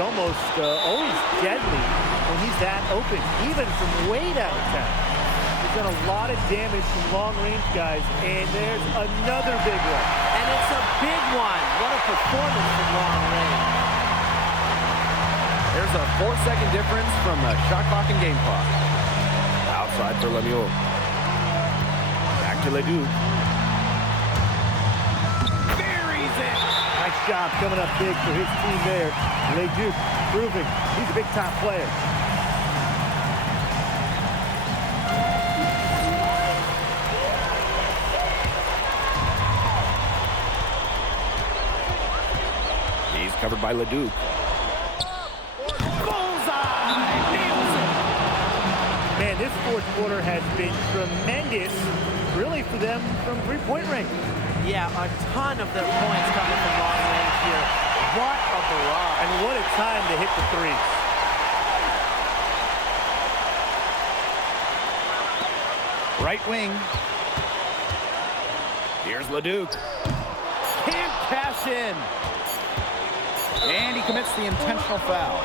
almost always deadly when he's that open, even from way downtown. He's done a lot of damage from long range, guys, and there's another big one. And it's a big one. What a performance from long range. There's a 4-second difference from the shot clock and game clock. Outside for Lemieux. Back to Leduc. Buries it. Nice job coming up big for his team there. Leduc proving he's a big-time player. He's covered by Leduc. Man, this fourth quarter has been tremendous, really, for them from three-point range. Yeah, a ton of their points coming from long range here. What a barrage. And what a time to hit the threes. Right wing. Here's Leduc. Can't cash in. And he commits the intentional foul.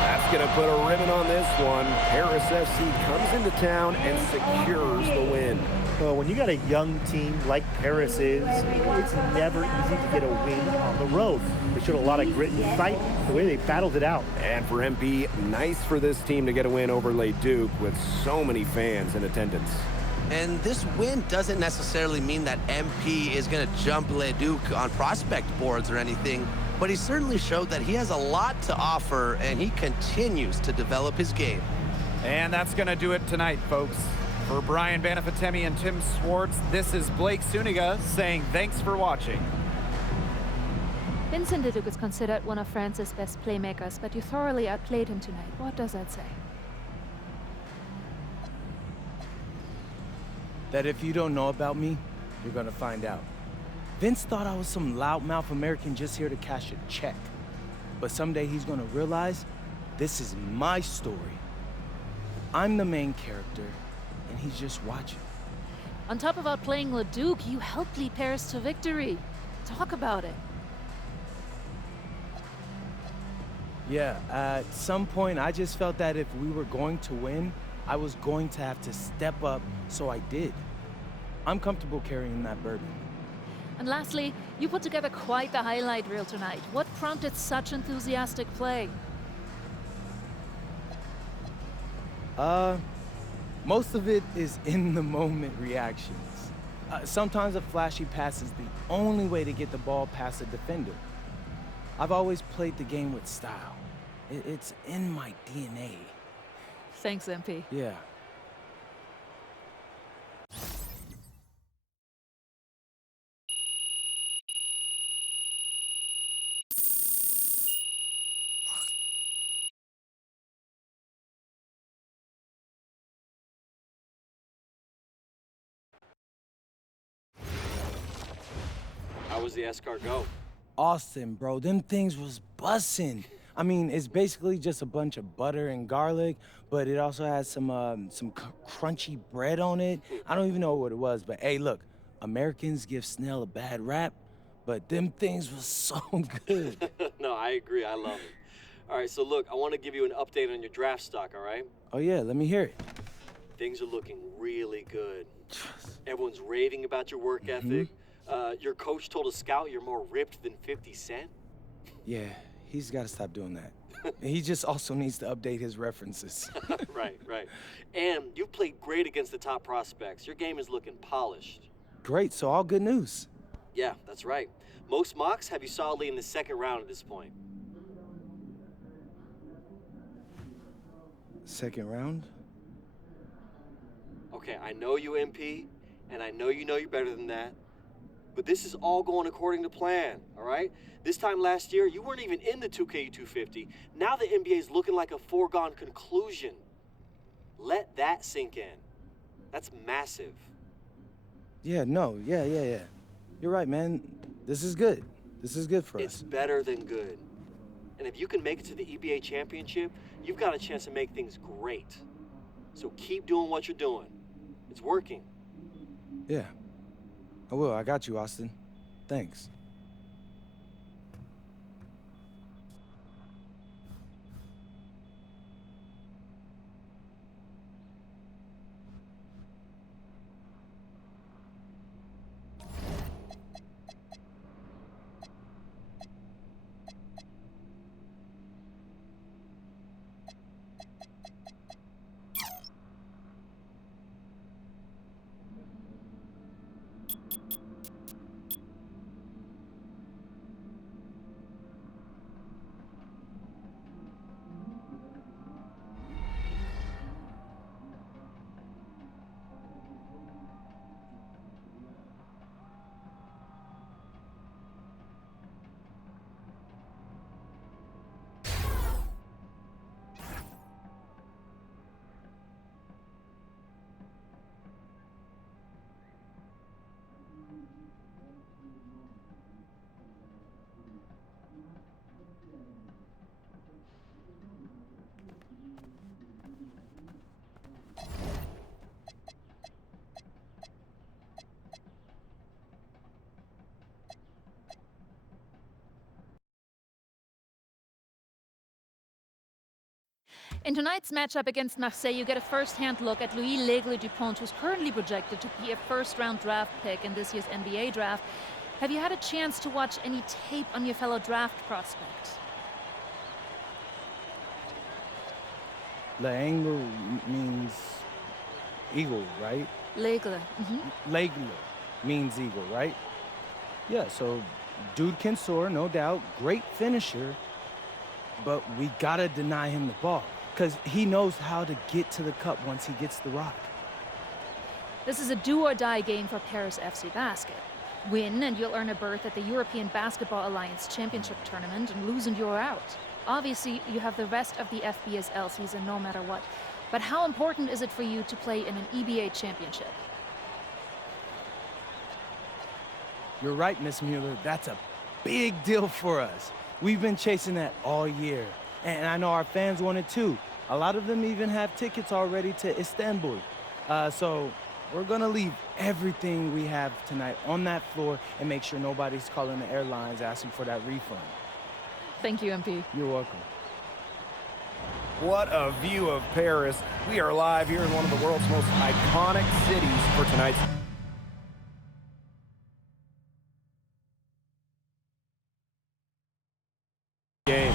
That's going to put a ribbon on this one. Paris FC comes into town and secures the win. Well, when you got a young team like Paris is, it's never easy to get a win on the road. They showed a lot of grit and fight, the way they battled it out. And for MP, nice for this team to get a win over Leduc with so many fans in attendance. And this win doesn't necessarily mean that MP is going to jump Leduc on prospect boards or anything, but he certainly showed that he has a lot to offer, and he continues to develop his game. And that's going to do it tonight, folks. For Brian Banafatemi and Tim Swartz, this is Blake Suniga saying thanks for watching. Vincent Leduc is considered one of France's best playmakers, but you thoroughly outplayed him tonight. What does that say? That if you don't know about me, you're gonna find out. Vince thought I was some loudmouth American just here to cash a check. But someday he's gonna realize this is my story. I'm the main character, and he's just watching. On top of outplaying Leduc, you helped lead Paris to victory. Talk about it. Yeah, at some point I just felt that if we were going to win, I was going to have to step up, so I did. I'm comfortable carrying that burden. And lastly, you put together quite the highlight reel tonight. What prompted such enthusiastic play? Most of it is in-the-moment reactions. Sometimes a flashy pass is the only way to get the ball past a defender. I've always played the game with style. It's in my DNA. Thanks, MP. Yeah. How was the escargot? Austin, bro, them things was bussin'. I mean, it's basically just a bunch of butter and garlic, but it also has some crunchy bread on it. I don't even know what it was, but hey, look, Americans give Snell a bad rap, but them things was so good. No, I agree. I love it. All right, so look, I want to give you an update on your draft stock, all right? Oh yeah, let me hear it. Things are looking really good. Everyone's raving about your work ethic. Your coach told a scout you're more ripped than 50 Cent. Yeah, he's got to stop doing that. He just also needs to update his references. Right. And you've played great against the top prospects. Your game is looking polished. Great, so all good news. Yeah, that's right. Most mocks have you solidly in the second round at this point. Second round? Okay, I know you, MP, and I know you're better than that. But this is all going according to plan, all right? This time last year, you weren't even in the 2K250. Now the NBA is looking like a foregone conclusion. Let that sink in. That's massive. Yeah. You're right, man. This is good. This is good for us. It's better than good. And if you can make it to the EBA championship, you've got a chance to make things great. So keep doing what you're doing. It's working. Yeah. I will. I got you, Austin. Thanks. In tonight's matchup against Marseille, you get a first-hand look at Louis L'Aigle Dupont, who's currently projected to be a first-round draft pick in this year's NBA draft. Have you had a chance to watch any tape on your fellow draft prospect? L'Aigle means eagle, right? L'Aigle. L'Aigle means eagle, right? Yeah, so dude can soar, no doubt. Great finisher. But we gotta deny him the ball, because he knows how to get to the cup once he gets the rock. This is a do-or-die game for Paris FC Basket. Win and you'll earn a berth at the European Basketball Alliance Championship Tournament, and lose and you're out. Obviously, you have the rest of the FBSL season no matter what. But how important is it for you to play in an EBA championship? You're right, Miss Mueller. That's a big deal for us. We've been chasing that all year, and I know our fans want it too. A lot of them even have tickets already to Istanbul. So we're gonna leave everything we have tonight on that floor and make sure nobody's calling the airlines asking for that refund. Thank you, MP. You're welcome. What a view of Paris. We are live here in one of the world's most iconic cities for tonight's game.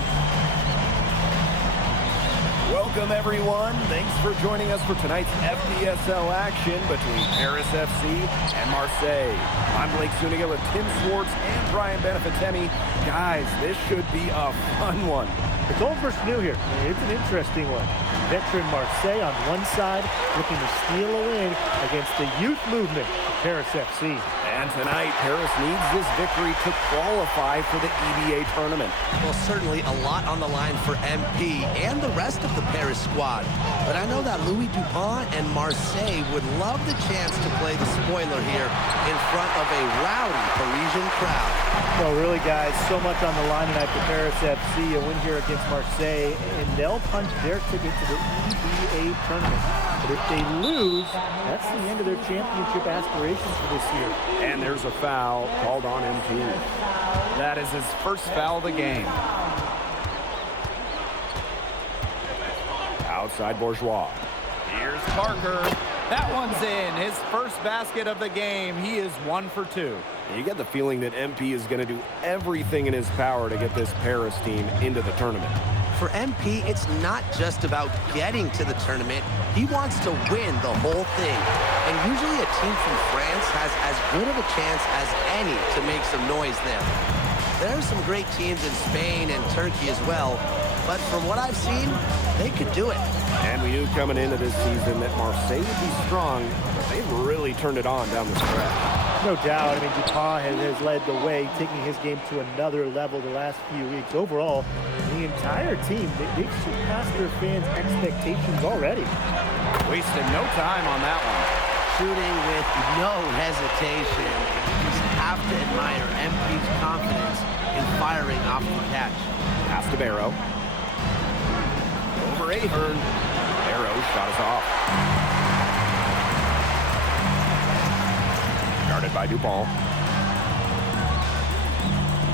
Welcome, everyone. Thanks for joining us for tonight's FBSL action between Paris FC and Marseille. I'm Blake Zuniga with Tim Swartz and Brian Benefitemi. Guys, this should be a fun one. It's old versus new here. It's an interesting one. Veteran Marseille on one side, looking to steal a win against the youth movement of Paris FC. And tonight, Paris needs this victory to qualify for the EBA tournament. Well, certainly a lot on the line for MP and the rest of the Paris squad. But I know that Louis Dupont and Marseille would love the chance to play the spoiler here in front of a rowdy Parisian crowd. No, really, guys, so much on the line tonight for Paris FC. A win here against Marseille, and they'll punch their ticket to the EBA tournament. But if they lose, that's the end of their championship aspirations for this year. And there's a foul called on MP. That is his first foul of the game. Outside Bourgeois. Here's Parker. That one's in. His first basket of the game. He is 1 for 2. You get the feeling that MP is going to do everything in his power to get this Paris team into the tournament. For MP, it's not just about getting to the tournament. He wants to win the whole thing. And usually a team from France has as good of a chance as any to make some noise there. There are some great teams in Spain and Turkey as well, but from what I've seen, they could do it. And we knew coming into this season that Marseille would be strong, but they've really turned it on down the stretch. No doubt. I mean, Dupont has led the way, taking his game to another level the last few weeks. Overall, the entire team, they've surpassed their fans' expectations already. Wasted no time on that one. Shooting with no hesitation. You just have to admire MP's confidence in firing off the catch. Pass to Barrow. Over Ahern. Barrow shot us off. Guarded by Dupont.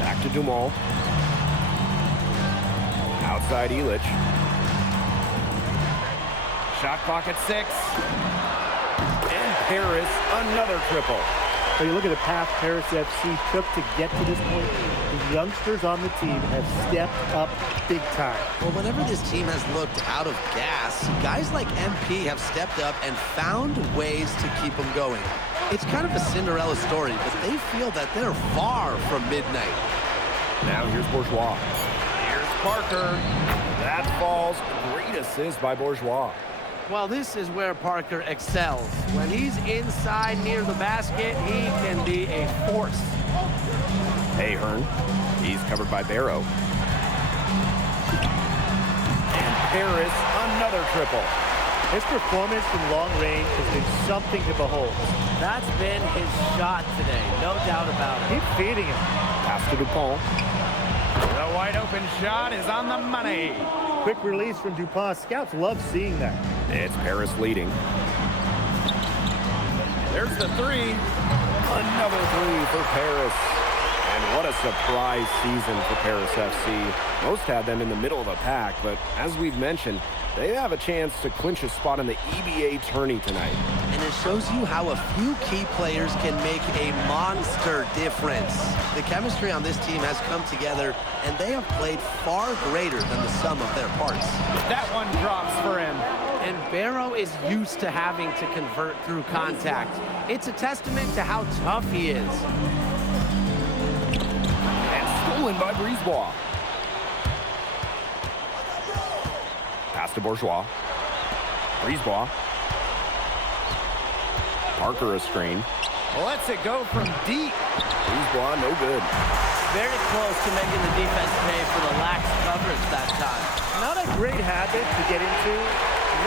Back to Dumont. Outside Illich. Shot clock at 6. And Paris, another triple. So you look at the path Paris FC took to get to this point. The youngsters on the team have stepped up big time. Well, whenever this team has looked out of gas, guys like MP have stepped up and found ways to keep them going. It's kind of a Cinderella story, but they feel that they're far from midnight. Now here's Bourgeois. Here's Parker. That falls. Great assist by Bourgeois. Well, this is where Parker excels. When he's inside near the basket, he can be a force. Ahern. He's covered by Barrow. And Paris, another triple. His performance from long range has been something to behold. That's been his shot today, no doubt about it. Keep feeding him. Pass to Dupont. The wide open shot is on the money. Quick release from Dupont. Scouts love seeing that. It's Paris leading. There's the 3. Another 3 for Paris. And what a surprise season for Paris FC. Most had them in the middle of the pack, but as we've mentioned, they have a chance to clinch a spot in the EBA tourney tonight. And it shows you how a few key players can make a monster difference. The chemistry on this team has come together, and they have played far greater than the sum of their parts. That one drops for him. And Barrow is used to having to convert through contact. It's a testament to how tough he is. And stolen by Brisebois. Pass to Bourgeois. Brisebois. Parker a screen. Lets it go from deep. Brisebois, no good. Very close to making the defense pay for the lax coverage that time. Not a great habit to get into,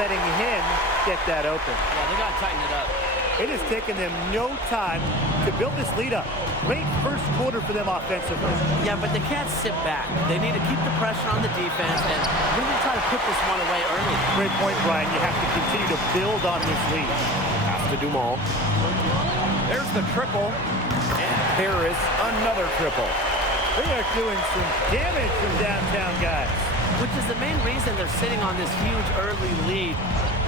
letting him get that open. Yeah, they got to tighten it up. It has taken them no time to build this lead up. Great first quarter for them offensively. Yeah, but they can't sit back. They need to keep the pressure on the defense and really try to put this one away early. Great point, Brian. You have to continue to build on this lead. Pass to Dumont. There's the triple. And Paris, another triple. They are doing some damage from downtown, guys. Which is the main reason they're sitting on this huge early lead.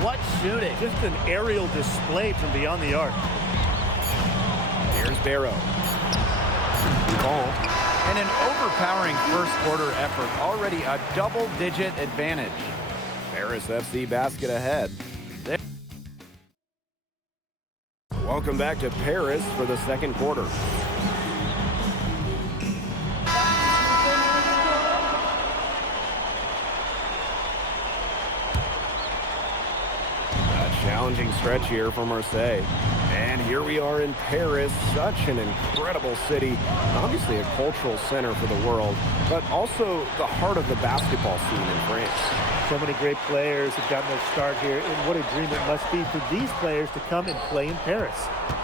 What shooting. Just an aerial display from beyond the arc. Here's Barrow. Ball. And an overpowering first quarter effort. Already a double-digit advantage. Paris FC basket ahead. Welcome back to Paris for the second quarter. Challenging stretch here for Marseille. And here we are in Paris, such an incredible city. Obviously a cultural center for the world, but also the heart of the basketball scene in France. So many great players have gotten their start here, and what a dream it must be for these players to come and play in Paris.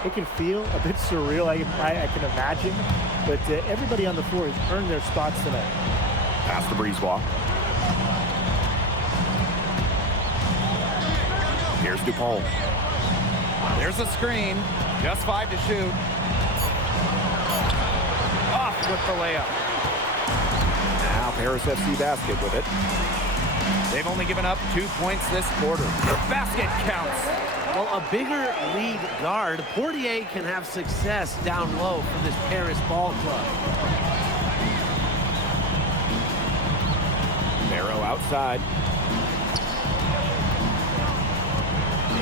It can feel a bit surreal, I can imagine, but everybody on the floor has earned their spots tonight. Pass to Brisebois. Here's Dupont. There's a screen. Just 5 to shoot. Off with the layup. Now Paris FC basket with it. They've only given up 2 points this quarter. The basket counts. Well, a bigger lead guard, Portier can have success down low for this Paris ball club. Barrow outside.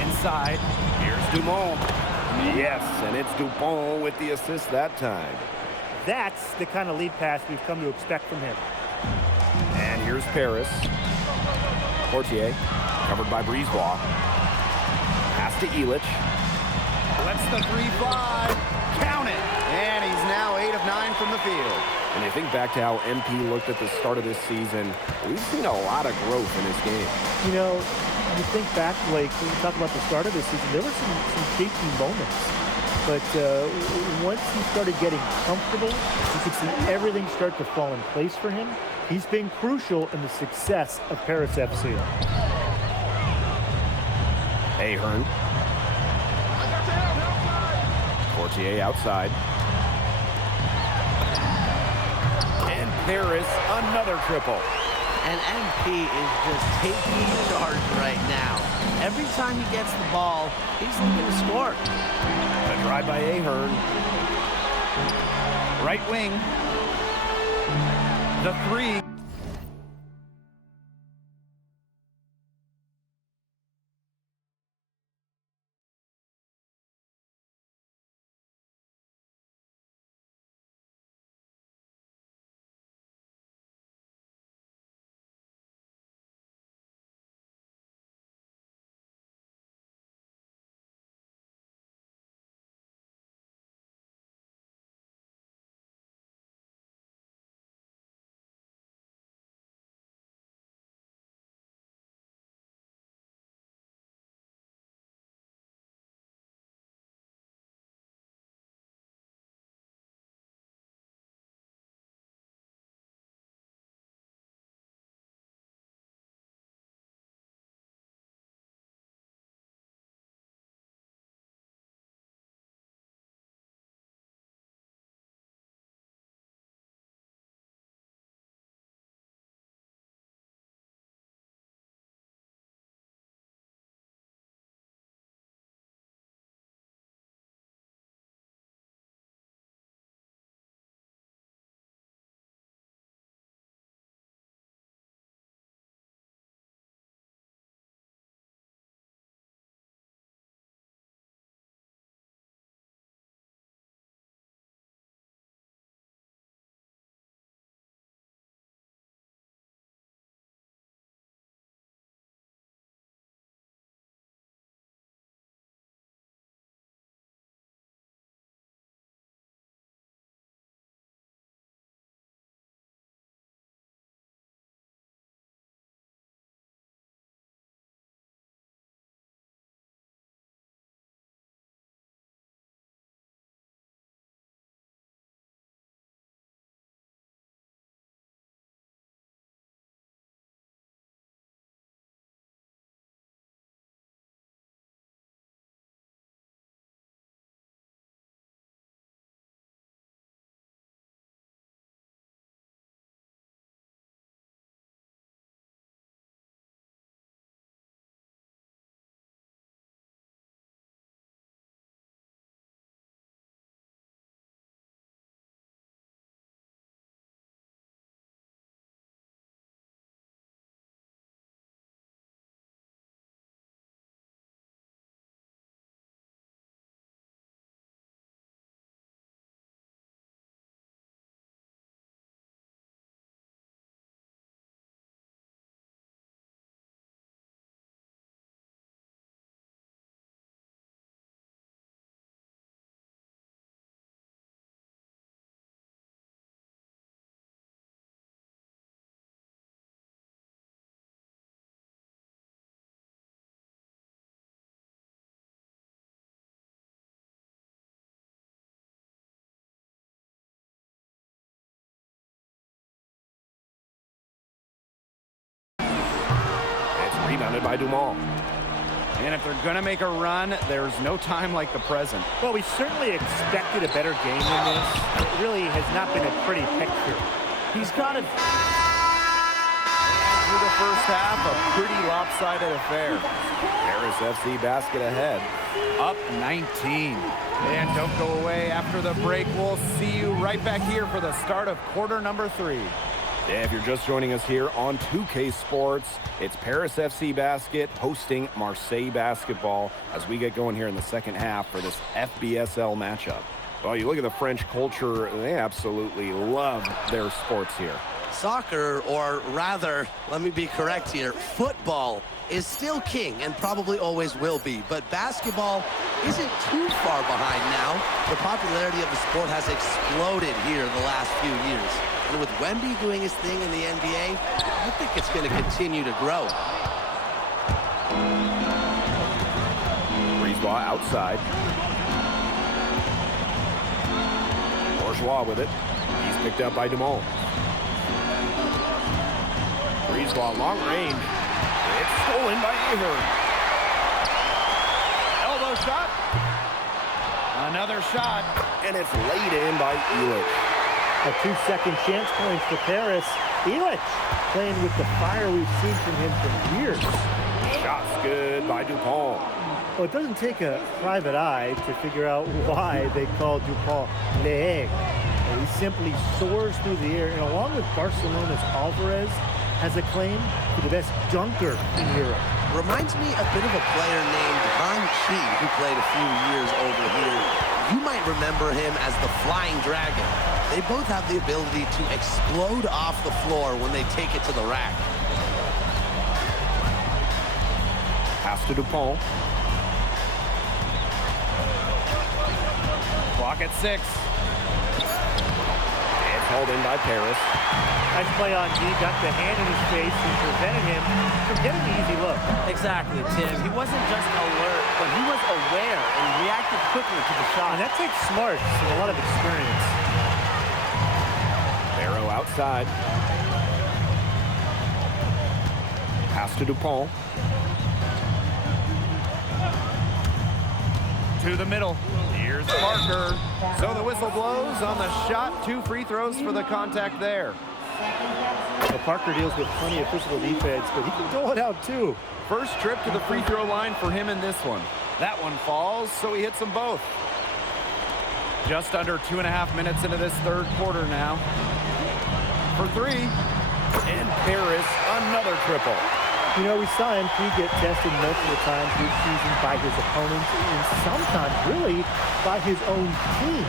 Inside. Here's Dumont. Yes, and it's Dupont with the assist that time. That's the kind of lead pass we've come to expect from him. And here's Paris. Portier, covered by Brisebois. Pass to Illich. Lets the 3 fly. Count it. And he's now 8 of 9 from the field. And you think back to how MP looked at the start of this season, we've seen a lot of growth in his game. You know, you think back, Blake, when you talk about the start of this season, there were some shaky moments. But once he started getting comfortable, you could see everything start to fall in place for him. He's been crucial in the success of Paris FC. Ahern. Gauthier outside. And Paris, another triple. And MP is just taking charge right now. Every time he gets the ball, he's looking to score. A drive by Ahern. Right wing. The three. Rebounded by Dumont. And if they're going to make a run, there's no time like the present. Well, we certainly expected a better game than this. It really has not been a pretty picture. He's got it. Through the first half, a pretty lopsided affair. Paris FC basket ahead. Up 19. And don't go away after the break. We'll see you right back here for the start of quarter number 3. Yeah, if you're just joining us here on 2K Sports, it's Paris FC Basket hosting Marseille Basketball as we get going here in the second half for this FBSL matchup. Well, you look at the French culture, they absolutely love their sports here. Soccer, or rather, let me be correct here, football is still king and probably always will be, but basketball isn't too far behind now. The popularity of the sport has exploded here the last few years. And with Wemby doing his thing in the NBA, I think it's going to continue to grow. Brisebois outside. Bourgeois with it. He's picked up by Dumont. Brisebois long range. It's stolen by Ahern. Elbow shot. Another shot. And it's laid in by Elich. A 2-second chance points for Paris. Elich playing with the fire we've seen from him for years. Shot's good by DuPont. Well, it doesn't take a private eye to figure out why they call DuPont l'Aigle. He simply soars through the air, and along with Barcelona's Alvarez, has a claim to the best dunker in Europe. Reminds me a bit of a player named Han Chi, who played a few years over here. You might remember him as the Flying Dragon. They both have the ability to explode off the floor when they take it to the rack. Pass to DuPont. Clock at 6. It's held in by Paris. Nice play on D, got the hand in his face and prevented him from getting the easy look. Exactly, Tim. He wasn't just alert, but he was aware and reacted quickly to the shot. And that takes smarts and a lot of experience. Barrow outside. Pass to DuPont. To the middle. Here's Parker. So the whistle blows on the shot. 2 free throws for the contact there. Well, Parker deals with plenty of physical defense, but he can throw it out too. First trip to the free throw line for him in this one. That one falls, so he hits them both. Just under 2.5 minutes into this third quarter now. For 3. And Paris, another triple. You know, we saw MP get tested multiple times this season by his opponents and sometimes really by his own team.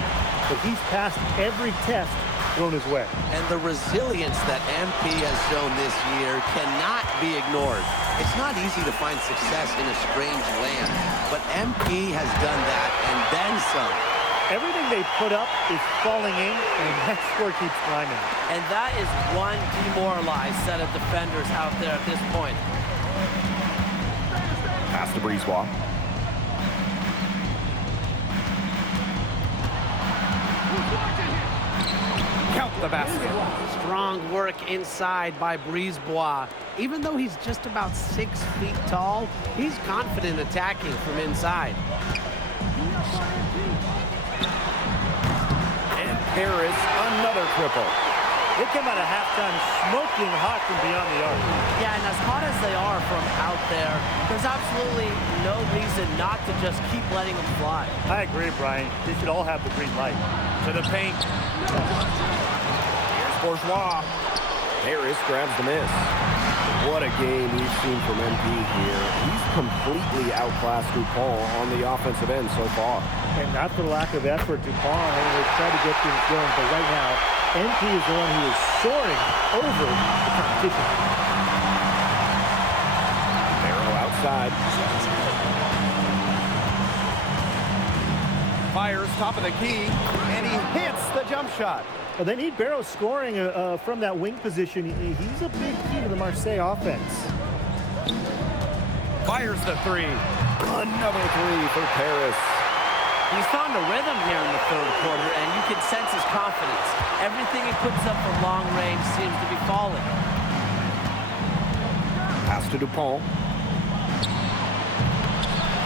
But he's passed every test thrown his way. And the resilience that MP has shown this year cannot be ignored. It's not easy to find success in a strange land, but MP has done that and then some. Everything they put up is falling in, and that score keeps climbing. And that is one demoralized set of defenders out there at this point. Pass to Brisebois. Count the basket. Strong work inside by Brisebois. Even though he's just about 6 feet tall, he's confident attacking from inside. And Paris, another triple. They come out of halftime smoking hot from beyond the arc. Yeah, and as hot as they are from out there, there's absolutely no reason not to just keep letting them fly. I agree, Brian. They should all have the green light. To the paint. Here's Bourgeois. Paris grabs the miss. What a game we've seen from MP here. He's completely outclassed DuPont on the offensive end so far. And not for lack of effort, DuPont, they've tried to get things going, but right now, MP is the one who is soaring over the competition. Barrow outside. Fires top of the key, and he hits the jump shot. Well, they need Barrow scoring from that wing position. He's a big key to the Marseille offense. Fires the 3. Another 3 for Paris. He's found a rhythm here in the third quarter, and you can sense his confidence. Everything he puts up from long range seems to be falling. Pass to DuPont.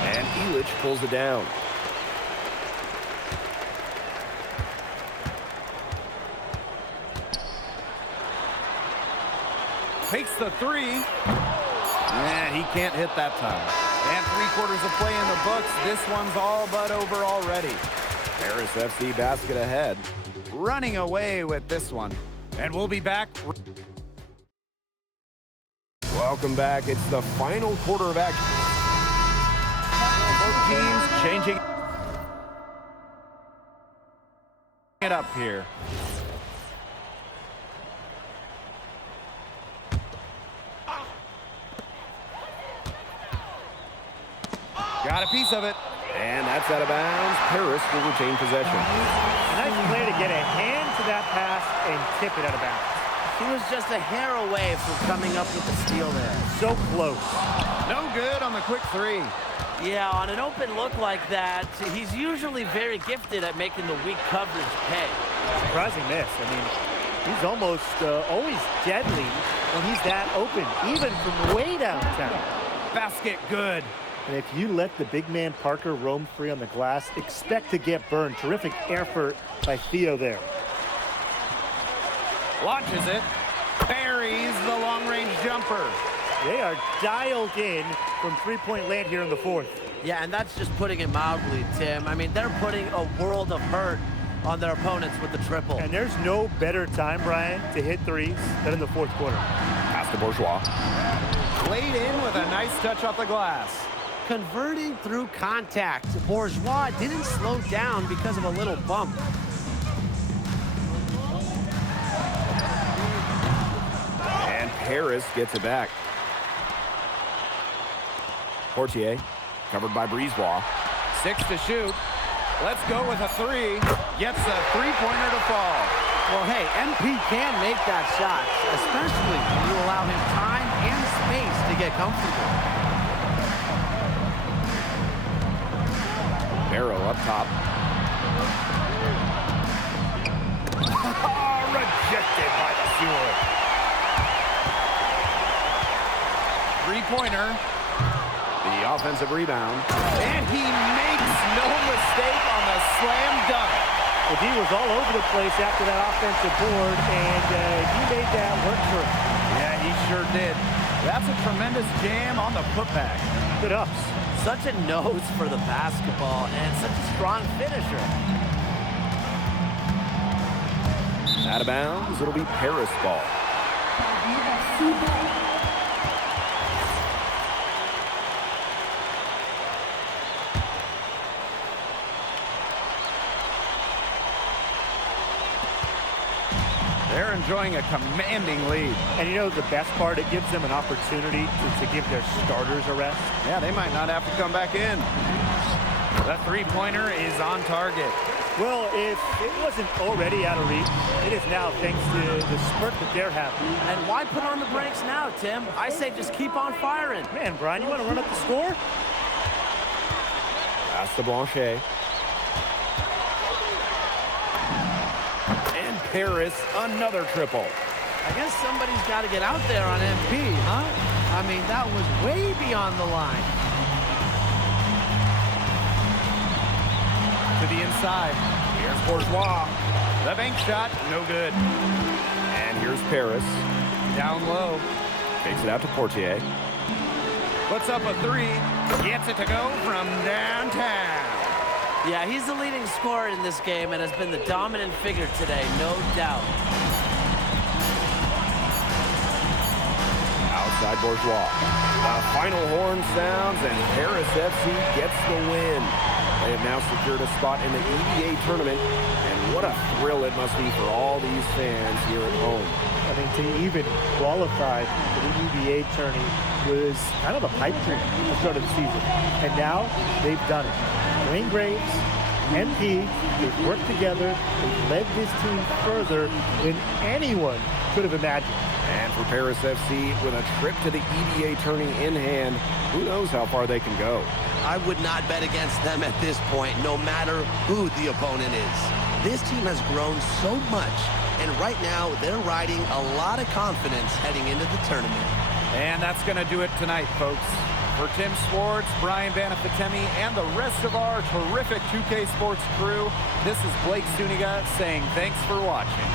And Elich pulls it down. Takes the 3. And he can't hit that time. And 3 quarters of play in the books. This one's all but over already. Paris FC basket ahead. Running away with this one. And we'll be back. Welcome back. It's the final quarter of action. Both teams changing it up here. Got a piece of it. And that's out of bounds. Paris will retain possession. A nice play to get a hand to that pass and tip it out of bounds. He was just a hair away from coming up with the steal there. So close. No good on the quick 3. Yeah, on an open look like that, he's usually very gifted at making the weak coverage pay. Surprising miss. I mean, he's almost always deadly when he's that open, even from way downtown. Basket good. And if you let the big man Parker roam free on the glass, expect to get burned. Terrific effort by Theo there. Launches it. Buries the long-range jumper. They are dialed in from three-point land here in the fourth. Yeah, and that's just putting it mildly, Tim. I mean, they're putting a world of hurt on their opponents with the triple. And there's no better time, Brian, to hit threes than in the fourth quarter. Pass to Bourgeois. Laid in with a nice touch off the glass. Converting through contact. Bourgeois didn't slow down because of a little bump. And Harris gets it back. Portier, covered by Brisebois. 6 to shoot. Let's go with a 3. Gets a three-pointer to fall. Well, hey, MP can make that shot, especially when you allow him time and space to get comfortable. Barrow up top. Rejected by the Stewart. Three-pointer. The offensive rebound. And he makes no mistake on the slam dunk. Well, he was all over the place after that offensive board, and he made that work for him. Yeah, he sure did. That's a tremendous jam on the putback. Good ups. Such a nose for the basketball and such a strong finisher. Out of bounds, it'll be Paris ball. They're enjoying a commanding lead. And you know the best part? It gives them an opportunity to give their starters a rest. Yeah, they might not have to come back in. That three-pointer is on target. Well, if it wasn't already out of reach, it is now thanks to the spurt that they're having. And why put on the brakes now, Tim? I say just keep on firing. Man, Brian, you want to run up the score? Pass to Blanchet. And Paris, another triple. I guess somebody's got to get out there on MP, huh? I mean, that was way beyond the line. To the inside. Here's Bourgeois. The bank shot, no good. And here's Paris. Down low. Takes it out to Portier. Puts up a 3. Gets it to go from downtown. Yeah, he's the leading scorer in this game and has been the dominant figure today, no doubt. Outside Bourgeois. Final horn sounds, and Paris FC gets the win. They have now secured a spot in the EDA tournament, and what a thrill it must be for all these fans here at home. I mean, to even qualify for the EDA tourney was kind of a pipe dream at the start of the season. And now they've done it. Wayne Graves, MP, they've worked together, they've led this team further than anyone could have imagined. And for Paris FC, with a trip to the EDA tourney in hand, who knows how far they can go. I would not bet against them at this point, no matter who the opponent is. This team has grown so much, and right now they're riding a lot of confidence heading into the tournament. And that's going to do it tonight, folks. For Tim Swartz, Brian Banafitemi, and the rest of our terrific 2K Sports crew, this is Blake Zuniga saying thanks for watching.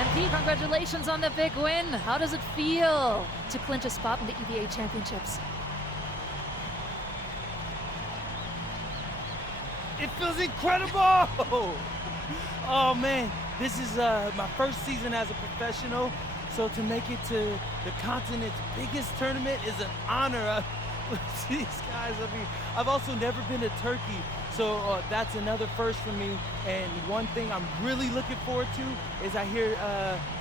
MP, congratulations on the big win. How does it feel to clinch a spot in the EVA Championships? It feels incredible! Oh man, this is my first season as a professional, so to make it to the continent's biggest tournament is an honor. These guys, I mean, I've also never been to Turkey, so that's another first for me. And one thing I'm really looking forward to is I hear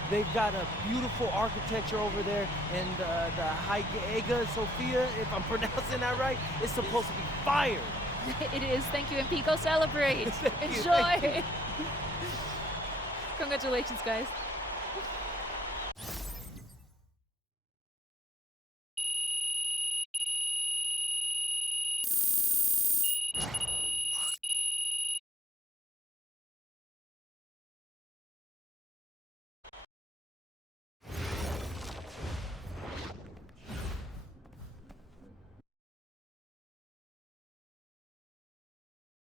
they've got a beautiful architecture over there, and the Hagia Sophia, if I'm pronouncing that right, is supposed to be fire. It is. Thank you, MP. Go celebrate. Thank you, Enjoy. thank you. Congratulations, guys.